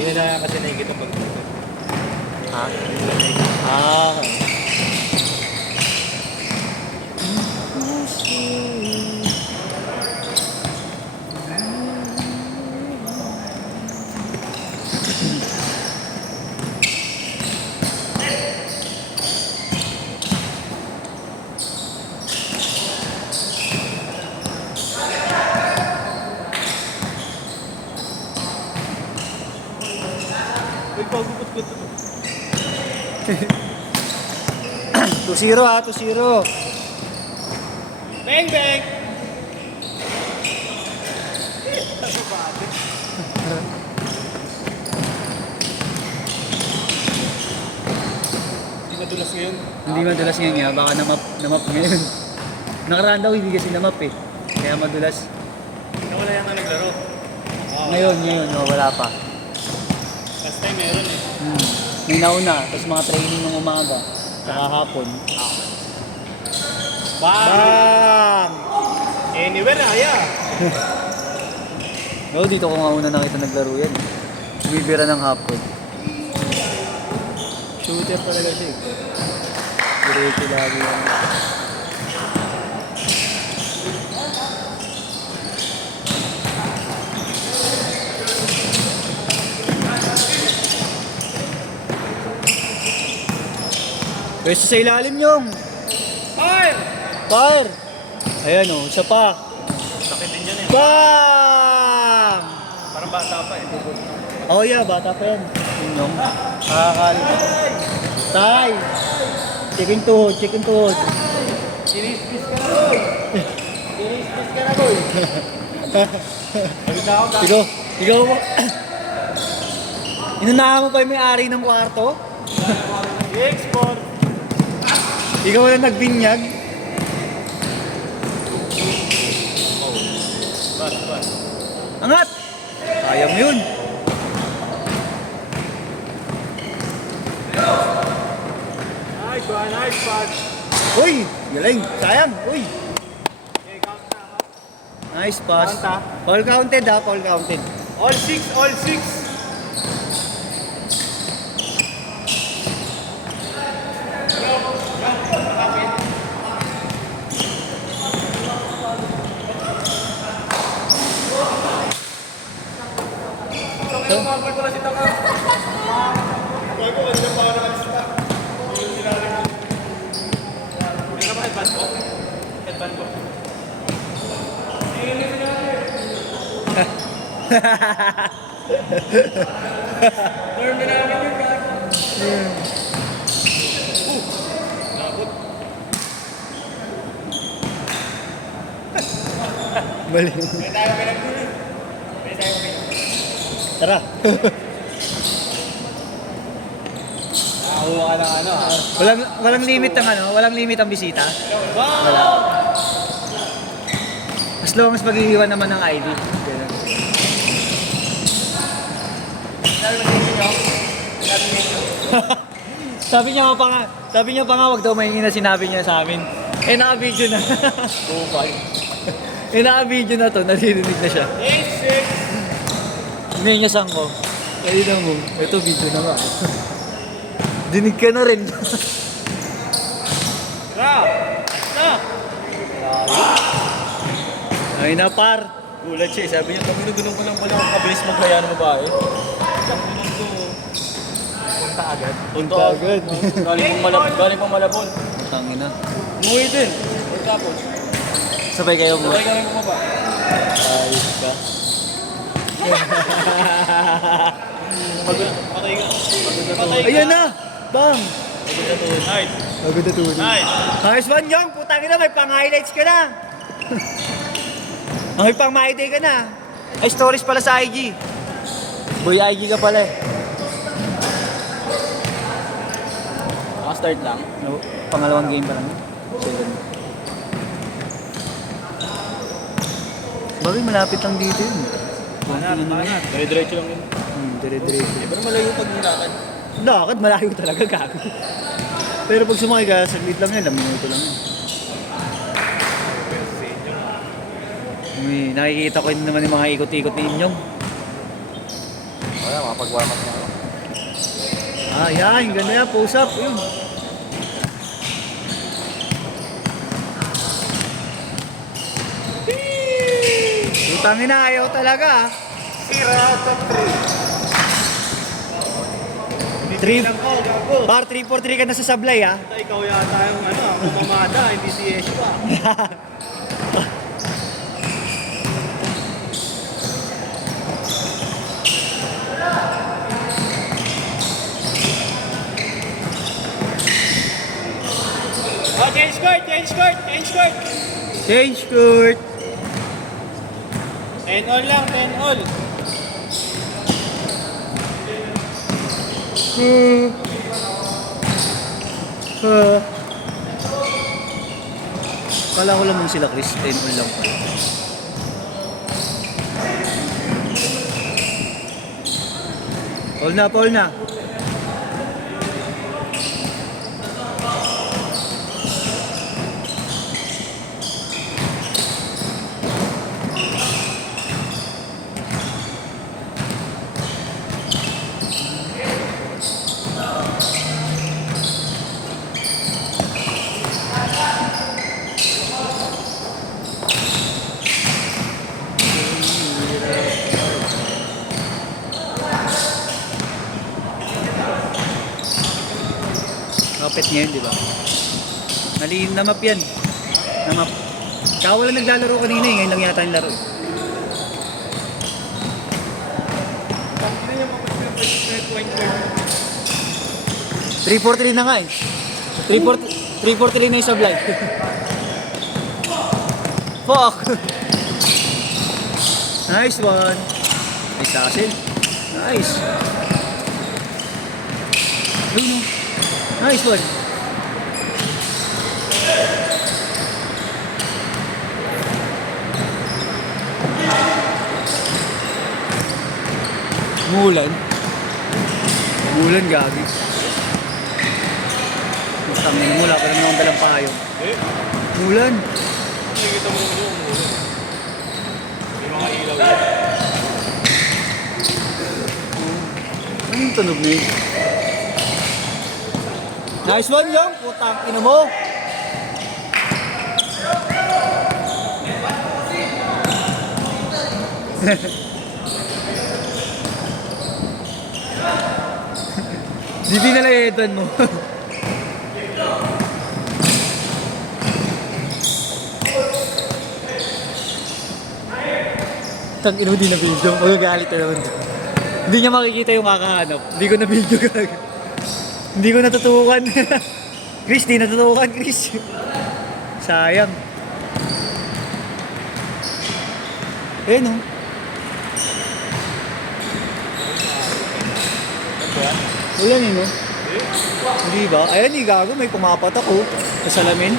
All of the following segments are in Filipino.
Hindi na kasi nakikita pag Ha? Ah, okay. Uy, pagupot-gut ito. 2-0 ha, 2-0. Bang, bang! Hindi madulas ngayon. Hindi madulas ngayon nga, baka namap ngayon. Nakaraan daw, hindi kasi namap eh. Kaya madulas. Nawala yata naglaro. Ngayon, oh, wala pa. Last time meron eh. May nauna, tapos mga training ng umaga, saka hapon. Bang! Anywhere na, yeah. No, dito ko nga una nakita naglaro yan. Bibira ng hapon. Shooter talaga siya eh. Diretso lagi yan. Pwesto sa ilalim yung. Fire! Fire! Ayan o, isa pa. Sakit din yan eh. Bang! Parang bata pa eh. Oh yeah, bata pa yan. Yun yung nakakali. Tay! Chicken tuhod, chicken tuhod. Kinispis ka na, boy! Kinispis ka na, boy! Sabi na ako, Ikaw mo. Inunahan mo pa yung may-ari ng kwarto? i-export! Ikaw na nagbinyag? Bas. Angat! Kaya mo yun. Nice one, nice pass! Uy! Galing! Sayang! Uy! Okay, count na ako. Nice pass. Count, ah. All counted ha, all counted. All six, all six! Mabal ko na si Taka. Huwag ko kanina pa nakalis na. Yung sinaling ko. Hindi na ba headband ko? Headband ko. Norm na namin yung gag. Labot. Mali. May tayo pinagpili. May tayo pinagpili. Tara. Nakakuha ka ng ano ha? Walang limit ang ano, walang limit ang bisita. Wala. As long as mag-iiwan naman ng ID. Ganun. Sabi niya pa nga wag daw mahingi na sinabi niya sa amin. Eh naka-video na. Bukay. Eh naka-video na to, naririnig na siya. 8-6. Hindi niya sangko. Kaya na mo, ito video na nga. Dinig ka na rin. Ra! Na! Ay na par. Gulat siya. Sabi niya, gunong ko lang pala ang kabilis maglaya ng babae. Gunong ko. Punta agad. Punta agad. Galing pang malabon. Tangin na. Umuwi din. Tapos, Sabay kayo mo. sabay kami bumaba. Ayos ka. Patay ka. Patay ka. Ayan na! Bang! Nice. Agad na tulog. Nice. Ayos man yung, putang ina, may pang-highlights ka na. May pang-my day ka na. Ay, stories pala sa IG. Boy, IG ka pala eh. Start lang. No, pangalawang game pa lang. Second. Bagay, malapit lang dito yun. Manat. Dire-diretso lang yun. Dire-diretso. Pero malayo pag nilakad. Lakad, malayo talaga, gago. Pero pag sumakay ka, saglit lang yan, minuto lang yan. Nakikita ko yun naman yung mga ikot-ikot ni Inyong. Wala, makapag-warm up na ako. Ah, yan. Ganda yan. Pose up. Yun. Utangin na. Ayaw talaga. 0 out of 3. 3. Par 3-4-3 ka na sa sablay, ha? Ikaw yata yung kumamada, hindi si Yeshua. Oh, change court, change court, change court. Change court. 10 all lang, 10 all. Kala ko lamang sila, Chris. 10 all lang pa. All na, all na. Kapit niya yun, di ba? Namap yan. Namap. Kaya wala naglalaro kanina eh. Ngayon lang yata yung laro eh. Hindi niya point 3-4-3 na nga eh. 3-4-3 na yung sablay. Fuck! Nice one. Nice tasil. Nice. Yun, no? Nice one. Mulan. Mulan, gagi. Tangin mo, wala pa naman akong dalang payo. Eh, Mulan. nakikita mo naman yung ulo. May mga ilaw yun. Anong tunog na yun? Nice one, yung putang ina mo. Hindi na lang headband mo. Tang ina mo, di na video. Magagalit na naman. Hindi niya makikita yung kakahanap. Hindi ko na video gag. Hindi ko natutukan. Chris, di natutukan, Chris. Sayang. Eh, no? Ulan eh, no? Hindi ba? Ayan, gago. May pumapat ako sa salamin.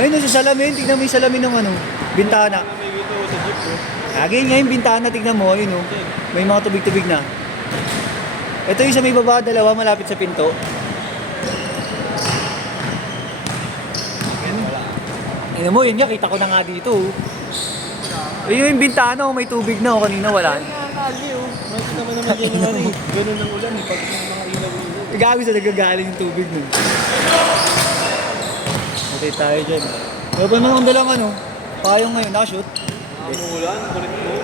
Ayun, sa salamin. Tignan mo yung salamin ng ano, bintana. May dito sa jeep bro. Again, ngayon bintana, tignan mo. Ayun, no? May mga tubig-tubig na. Ito yung sa may baba, dalawa, malapit sa pinto. Ayun mo, yun nga, kita ko na nga dito. Ayun yung bintana, may tubig na. Kanina wala. Nakakali oh. Makikita mo naman January. Ganun ang ulan eh. Pag yung mga ilaw-ilaw. Gago sa nagagaling yung tubig nun. Okay tayo dyan. Wala pa naman akong dalang ano. Payong ngayon, nakashoot. Umulan, kulit mo.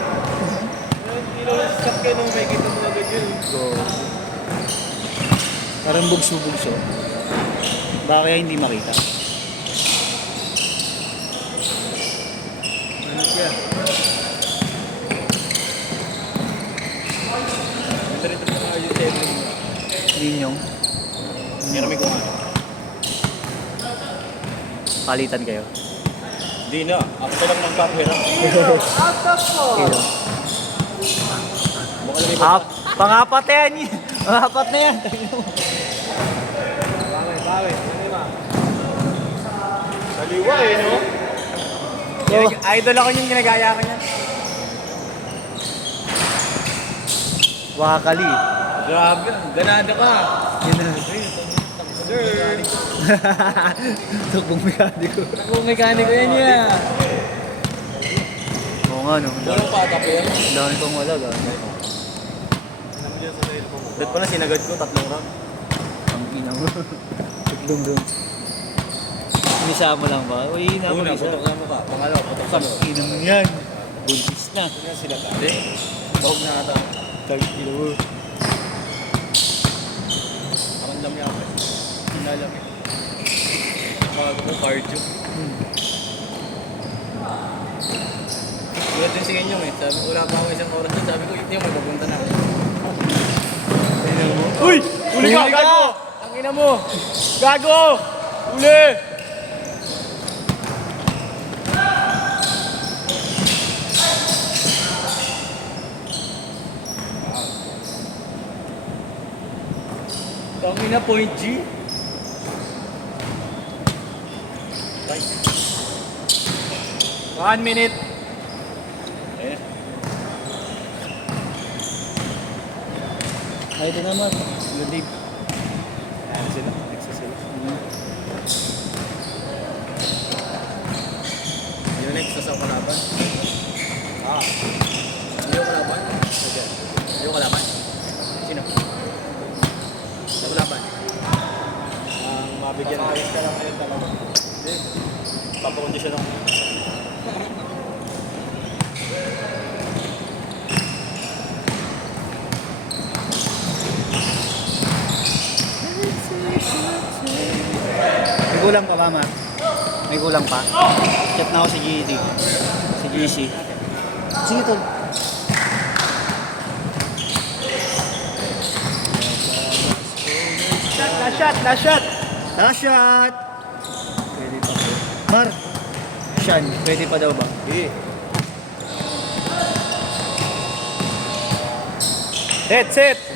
Ilaw lang sa sakyan oh. Makikita mo agad yun. So, parang bugso-bugso. Baka kaya hindi makita. Ano siya? Ganda rin ito mga YouTube. Ninyong. Meron may kumano. Palitan kayo. Di na. Ako lang ng camera. Baka lang Pangapat na yan. Pangapat na yan. Bawi. Ano ba? Saliwa eh, no? Idol ako yung ginagaya ko niyan. Wakali. Grabe. Ganada ka. Sir. Tukong mekaniko. Kung mekaniko yan niya. Oo nga, Ano, ang dami. Walang patapir. Ang dami pang wala, gano'n. Naman yun sa cellphone. Dito pala sinagad ko, 3 round. Ang ina mo. Tuglong doon. Umisa mo lang ba? Uy, na ako Una, isa. putok na mo pa. Pangalawa, putok sa loob. Inang mo yan. Buntis na. Ito na sila dati. Bahog na ata. Tagilo mo. Parang lamya ako eh. Hinalamya. Bago ko cardio. Tulad din si Kenyong eh. Sabi, wala pa ako isang oras dyan. Sabi ko, hindi mo, magpapunta na ako. Uy! Uli ka! Gago! Ang ina mo! Gago! Uli! Ang ina, point G. Bye. 1 minute. Eh. Ay, ito naman. Ludib. Ayan sila. Next sila. Yung next sa kalaban. Hindi yung kalaban? Okay. Hindi yung kalaban? Sino? Sa kalaban? Ang mabigyan ng ayos ka lang ngayon talaga. Hindi. Papakondisyon ako. May kulang pa ba, Mark? May kulang pa? Chat na ako si GT. Si GC. Sige, tol. Last shot! Last shot! Last shot! Pwede pa po. Mar! Shan, pwede pa daw ba? Sige. Set! Set!